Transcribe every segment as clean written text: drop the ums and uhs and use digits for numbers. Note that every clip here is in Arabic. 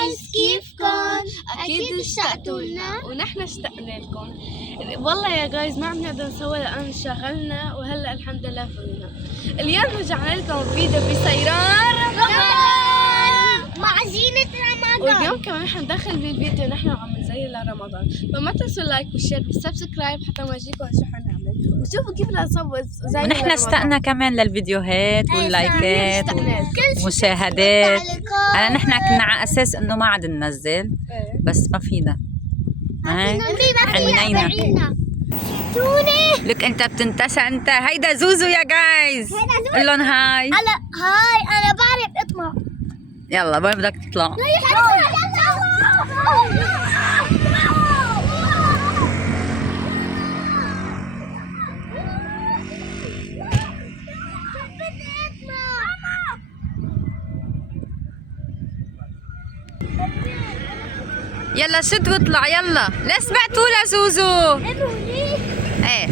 جايز كيفكن؟ أكيد اشتقتوا لنا ونحن اشتقنا لكم. والله يا جايز ما عم نقدر نسوي لأن انشغلنا، وهلا الحمد لله فينا. اليوم رجعنا لكم فيديو بسيران رمضان مع زينة رمضان. واليوم كمان حندخل بالفيديو نحن وعم نزين لرمضان، فما تنسوا اللايك والشير والسبسكرايب حتى نورجيكم شو حنعمل، وشوفوا كيف بدنا نصور زي ونحن اشتقنا كمان للفيديوهات واللايكات والمشاهدات. نحن كنا على اساس انه ما عاد ننزل بس ما فينا. حنينا لك انت بتنتشى. انت هيدا زوزو يا جايز، قول لهم هاي. هاي انا بعرف اطلع. يلا وين بدك تطلع؟ يلا شد واطلع يلا. لا سمعتوا لزوزو؟ ايه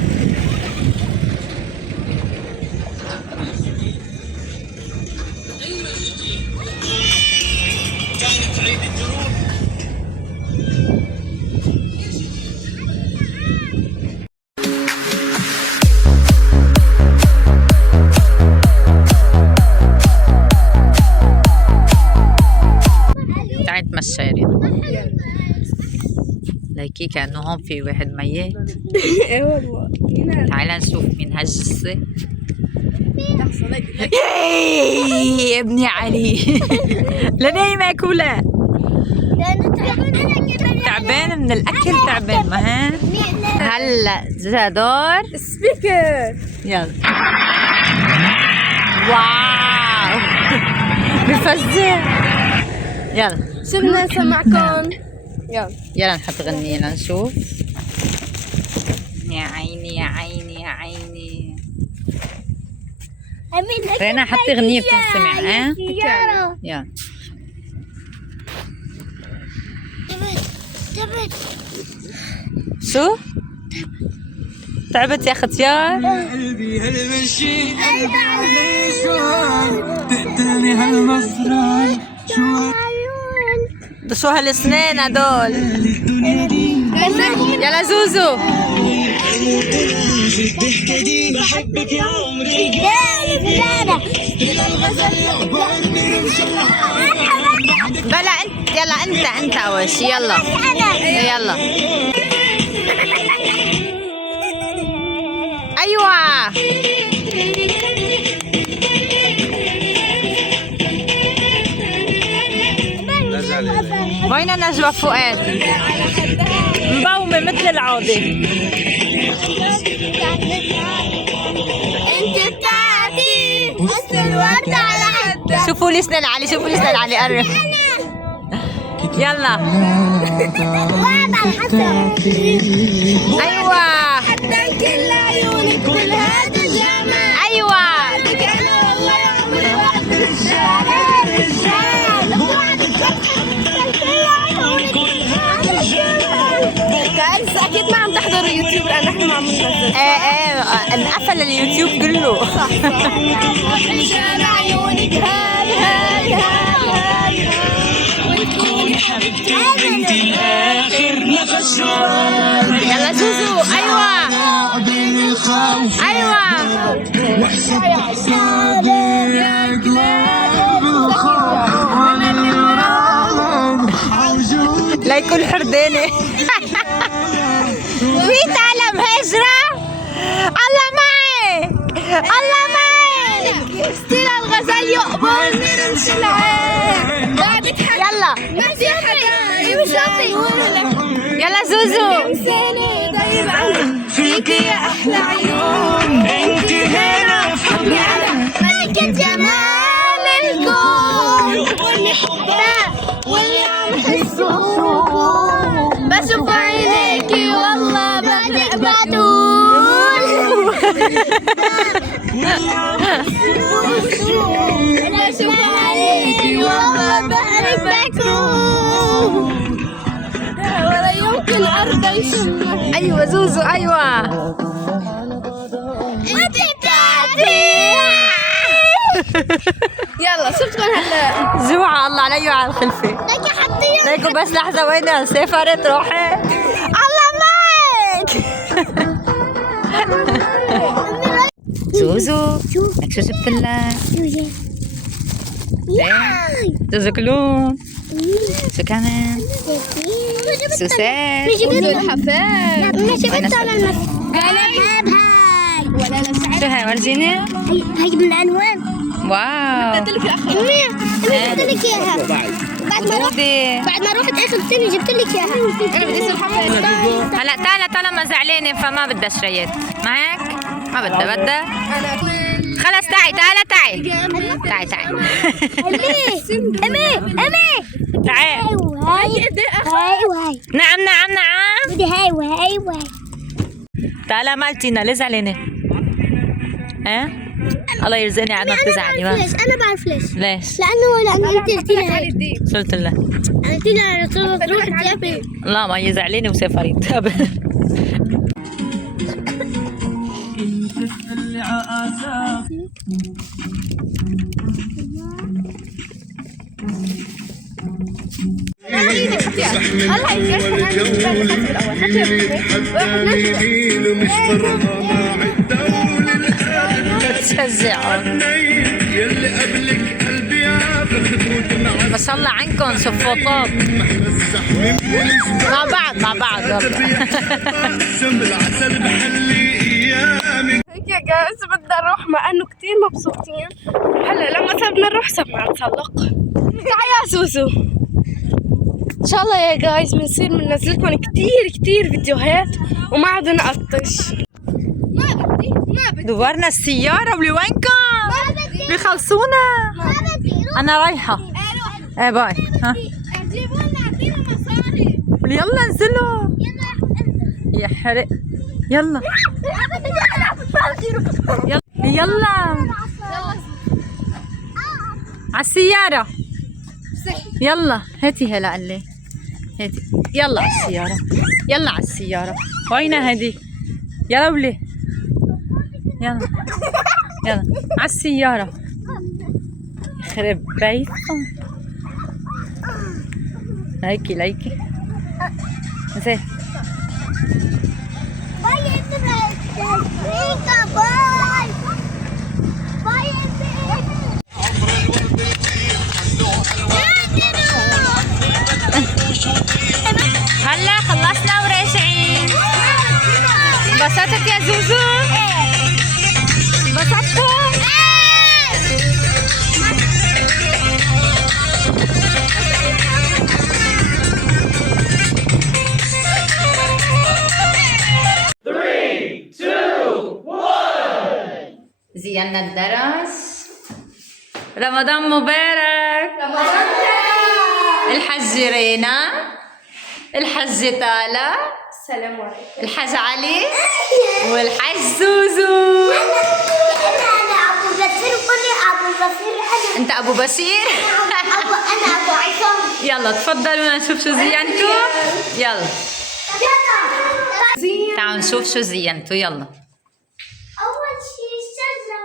كانت عيد الدروب. تعي نتمشى يا رينا. لايكي كأنه هون في واحد ميت. ايه والله. تعالى نشوف مين هالجثة. يا ابني علي لنايمة كلها. تعبان من الأكل، تعبان ما ها؟ هلا جا دور سبيكر. يلا. واو بفزع. يلا شو بدنا نسمعكم؟ يلا نحط غنية لنشوف. يا عيني يا عيني يا عيني. رينا حطي غنية بتنسمع. يلا شو؟ تعبت يا ختيار؟ قلبي هالمشي ليش تقتلني هالمصران شو هالسنين هدول؟ يلا زوزو. الضحكة دي بحبك يا عمري. بلا انت. يلا انت اول شي. يلا يلا. ايوه وين نجوى فؤاد؟ مبومة مثل العودة. انت بتاعتي وسط الورد على حدة. شوفوا لي سنان علي، شوفوا لي سنان علي قرب. يلا ايوه حتى كل عيونك كل هذا الجمال. ايوه انا والله يا عمري وقت الرجال جايز اكيد ما عم تحضروا يوتيوب لان احنا ما عم ننزل. ايه انقفل اليوتيوب كله. الشارع عيونك هاي هاي هاي وتكوني حبيبتي بنت الآخر نفس جوال. يلا زوزو. ايوه ايوه واحسب حسابي يا قلب الخوف وانا اللي مرام موجود. لا يكون حردانة. ميت على مهاجرة. الله معي الله معي. ستيل الغزال يقبل نرمش العين. بعدك يلا ما في حدا يشوفي. يلا زوزو. لساني دايب عندي فيك يا أحلى عيون. انت هنا حبي على ملكة جمال الكون. يقبلني حبك واللي عم حسه بشوف عينيكي والله بدق بتول. بشوف عينيكي والله بقرب بكون. ولا يمكن أرضى يشمك. ايوه زوزو ايوه. انت بتاعتي. يلا شفتكم هلا. زوعة الله علي وعلى الخلفة. لك حطي ليكوا بس لحظة، وين سافرت روحي؟ الله معك. زوزو لك شو جبت لك؟ زوزو كلون. شو كمان؟ سوسات. الحفاظ. شفت على المسجد. شو هاي ورجيني؟ هاي من الالوان. واو. انا جبت لك اياها. بعد ما رحت اخر سنه جبت لك اياها. انا بدي اصير حفاظ. هلا طالما زعلانة فما بدها شريط، ما هيك؟ ما بدها. خلص تعي. امي تعي. هاي نعم. بدي هاي وهاي. تعالى مالتينا، ليه زعلانة؟ الله يرزقني عاد ما بتزعلي. انا بعرف ليش. ليش؟ لانه انت قلتي لي هاي. شو قلت لها؟ انا قلت لها تروح تسافري. لا، ما هي زعلانة وسافرت. تشجعهم. ما شاء الله عنكم صفوطات مع بعض هيك يا جايز بدنا نروح مع انه كتير مبسوطين. هلا لما صرنا نروح صرنا نتسلق. تعي يا سوسو. ان شاء الله يا جايز بنصير بننزل لكم كتير فيديوهات وما عاد نقطش. ما بدي دورنا السيارة ولوينكم؟ بيخلصونا. أنا رايحة. إيه باي. ها جيبوا لنا اعطينا مصاري. يلا انزلوا. يا حرق. يلا على السيارة. يلا هاتي هلا قلي هاتي. يلا على السيارة. وين هدي؟ يلا ولي. يلا على السيارة. يخرب بيتكم. لايكي زين. هلا خلصنا وراجعين. انبسطت يا زوزو؟ انبسطتوا؟ زينا الدرس. رمضان مبارك. الحج رينا، الحج طالة، السلام عليكم. الحج علي، والحج زوزو. انت ابو بشير. انا ابو عصام. يلا تفضلوا نشوف شو زينتوا. يلا تعالوا نشوف شو زينتوا. يلا اول شيء الشجره.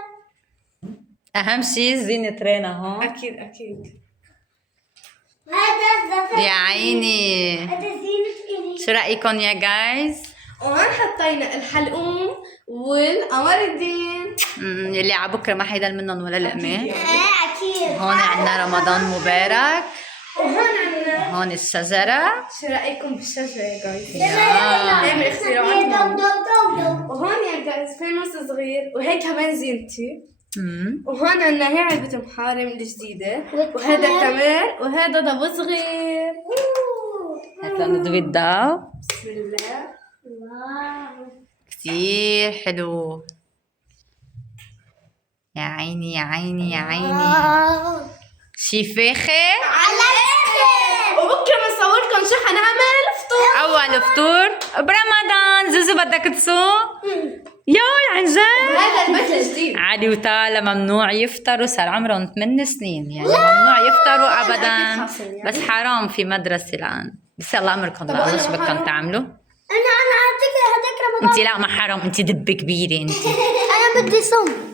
اهم شيء زينة رينا هون. اكيد هذا يا عيني. هذا زينة إلي. شو رايكم يا جايز؟ وهون حطينا الحلقوم والقمر الدين. يلي على بكره ما حيضل منهم ولا لقمه. اكيد. هون عندنا رمضان مبارك. وهون عندنا. هون الشجره. شو رايكم بالشجره يا جايز؟ يا نعمل اختراعات. وهون يا جايز فانوس صغير وهيك كمان زينتي. وهون عندنا هي علبة محارم الجديدة، وهذا تمر، وهذا ضبو صغير. هات نضوي الضوء. بسم الله. كتير حلو. يا عيني شي فاخر. وبكره بنصوركم شو حنعمل فطور. اول فطور برمضان. زوزو بدك تصوم؟ ياي عن جد؟ هذا البيت الجديد. علي وتالا ممنوع يفطروا، صار عمرهم 8 سنين يعني ممنوع يفطروا ابدا. بس حرام في مدرسه الان. بس الله امركم الله شو بدكم تعملوا؟ انا اعطيك هذاك رمضان. انت لا ما حرام، انت دب كبيره انت. انا بدي صوم.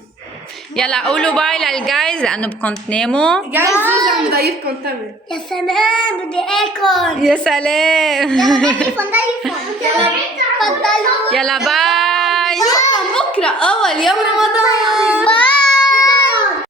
يلا قولوا باي للجايز لانه بدكم تناموا. جايز زوزو عم بضيفكم تمر. يا سلام بدي اكل. يا سلام. يلا تفضلوا. يلا باي. بكرة أول يوم رمضان.